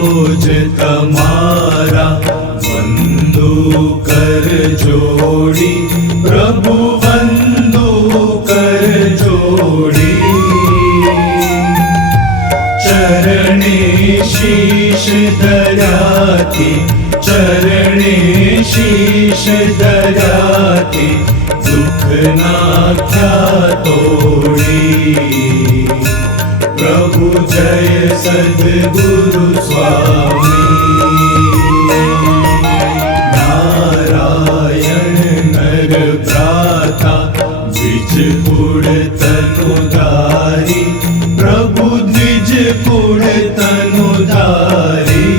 बोझ तमारा बंधु कर जोड़ी प्रभु बंधु कर जोड़ी चरणे शीश दराती चरणे शीश दराती दुख ना क्या तोड़ी પ્રભુ જય સદગુરુ સ્વામી નારાયણ નર ભ્રાતા દ્વિજપુર તનુધારી પ્રભુ દ્વિજપુર તનુધારી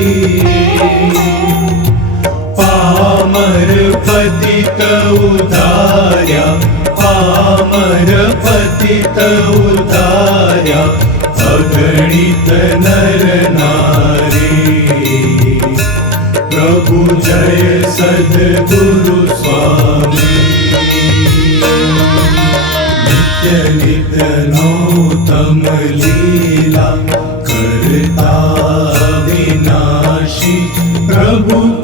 પતિત ઉધાર્યા પામર પતિત ઉધાર્યા અગણિત નર નારી પ્રભુ જય સદગુરુ સ્વામી નિત્ય નિત્ય નો લીલા કરતા વિનાશી પ્રભુ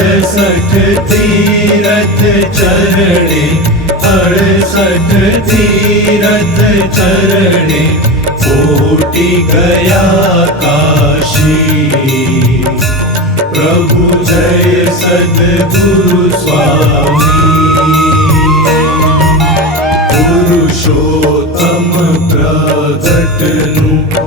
अड़सठ तीरथ चरणे अड़सठ तीरथ चरणे कोटि गया काशी प्रभु जय सदगुरु स्वामी पुरुषोत्तम प्रगटनु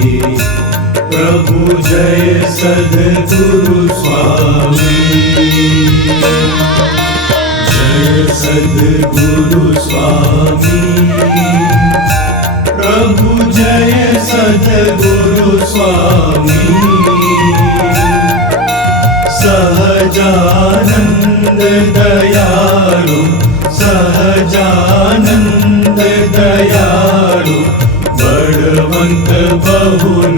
प्रभु जय सद्गुरु स्वामी जय सद्गुरु स्वामी प्रभु जय सद्गुरु स्वामी सहजानन्द दयालु सहजानन्द दयालु बलवन्त बहु